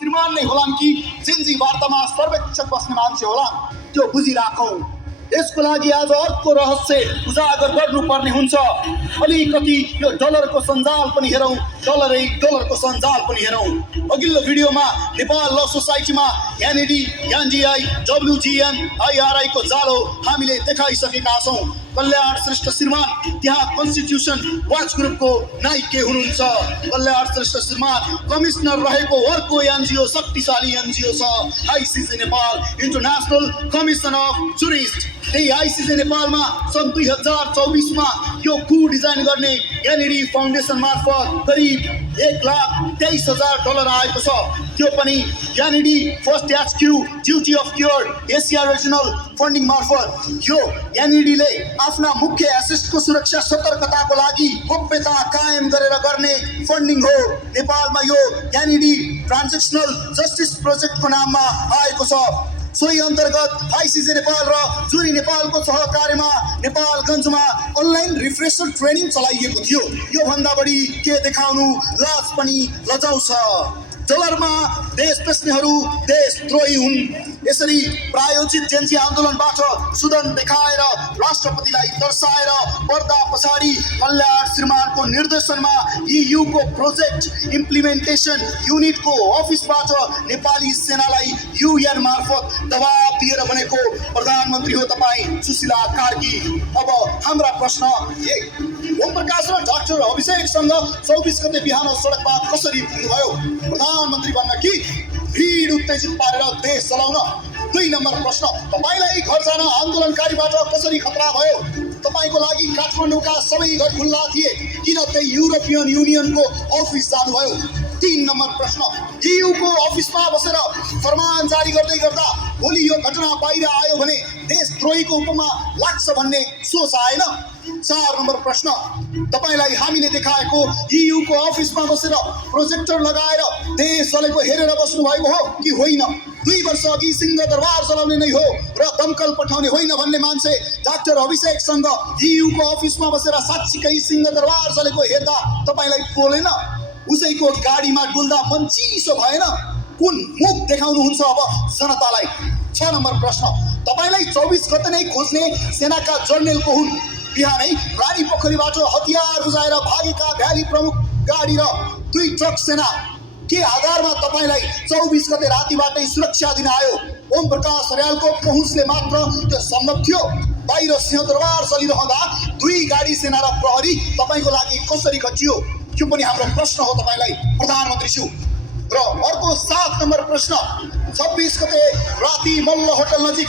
श्रीमान नै होलान् कि जिन्जी वार्तामा सर्वेक्षक बस्ने मान्छे होलान्, त्यो बुझिराखौँ। यसको लागि आज अर्को रहस्य उजागर गर्नुपर्ने हुन्छ। अलिकति यो डलरको सञ्जाल पनि हेरौँ, डलरको सञ्जाल पनि हेरौँ। अघिल्लो भिडियोमा नेपाल ल सोसाइटीमा एनइडी, एनजिआई, डब्लुजिएन, आइआरआई को जालो हामीले देखाइसकेका छौँ। कल्याण श्रेष्ठ श्रीमान त्यहाँ कन्स्टिट्युसन वाच ग्रुपको नायिके हुनुहुन्छ। कल्याण श्रेष्ठ श्रीमान कमिसनर रहेको अर्को एनजिओ, शक्तिशाली एनजिओ छ आइसिजे Nepal, international commission of jurist. त्यही आइसिजे नेपालमा सन् 2024मा यो कु डिजाइन गर्ने एनइडी फाउन्डेसन मार्फत करिब $1,23,000 आएको छ। त्यो पनि NED first HQ duty of care Asia regional funding मार्फत। यो एनइडीले आफ्ना मुख्य एसेटको सुरक्षा सतर्कताको लागि गोप्यता कायम गरेर गर्ने फन्डिङ हो। नेपालमा यो एनइडी ट्रान्जेक्सनल जस्टिस प्रोजेक्टको नाममा आएको छ। सोही अन्तर्गत आइसिजे नेपाल र जुरी नेपालको सहकार्यमा नेपालगञ्जमा अनलाइन रिफ्रेसर ट्रेनिङ चलाइएको थियो। यो भन्दा बढी के देखाउनु, लाज पनि लजाउँछ। डलरमा देश बेच्नेहरू देशद्रोही हुन्। यसरी प्रायोजित जेन्जी आन्दोलनबाट सुदन देखाएर राष्ट्रपतिलाई दर्शाएर पर्दा पछाडि कल्याण श्रीमानको निर्देशनमा EU को प्रोजेक्ट इम्प्लिमेन्टेसन युनिटको अफिसबाट नेपाली सेनालाई UN मार्फत दबाब दिएर बनेको प्रधानमन्त्री हो तपाईँ सुशीला कार्की। अब हाम्रा प्रश्न एक, ओम प्रकाश र डाक्टर अभिषेकसँग 24 गते बिहान सडकमा कसरी पुग्नुभयो? प्रधानमन्त्री बन्न कि भिड उत्तेजित पारेर देश चलाउन? 2 नम्बर प्रश्न, तपाईलाई घर जान आन्दोलनकारीबाट कसरी खतरा भयो? तपाईको लागि काठमाडौँका सबै घर खुल्ला थिए, किन त्यही युरोपियन युनियनको अफिस जानुभयो? 3 नम्बर प्रश्न, EU को अफिसमा बसेर फरमान जारी गर्दै गर्दा भोलि यो घटना बाहिर आयो भने देशद्रोहीको उपमा लाग्छ भन्ने सोच आएन? 4 नम्बर प्रश्न, तपाईलाई हामीले देखाएको EU को अफिसमा बसेर प्रोजेक्टर लगाएर देश चलेको हेरेर बस्नु भएको हो कि होइन? 2 वर्ष अघि सिंहदरबार चलाउने नै हो र दमकल पठाउने होइन भन्ने मान्छे डाक्टर अभिषेकसँग EU को अफिसमा बसेर साँच्चीकै सिंहदरबार चलेको हेर्दा तपाईलाई बोलेन? उसैको गाडीमा डुल्दा मन चिसो भएन? कुन मुख देखाउनुहुन्छ अब जनतालाई? 6 नम्बर प्रश्न, तपाईलाई 24 गते नै खोज्ने सेनाका जर्नेल को हुन्? बिहानै रानी पोखरीबाट हतियार बुझाएर भागेका भ्याली प्रमुख गाडी र 2 ट्रक सेना के आधारमा तपाईलाई 24 गते रातिबाटै सुरक्षा दिन आयो? ओम प्रकाश अर्यालको पहुँचले मात्र त्यो सम्भव थियो। बाहिर सिंहदरबार चलिरहँदा 2 गाडी सेना र प्रहरी तपाईको लागि कसरी खटियो? यो पनि हाम्रो प्रश्न हो तपाईलाई प्रधानमन्त्रीज्यू। र अर्को 7 नम्बर प्रश्न, 26 गते राति मल्ल होटल नजिक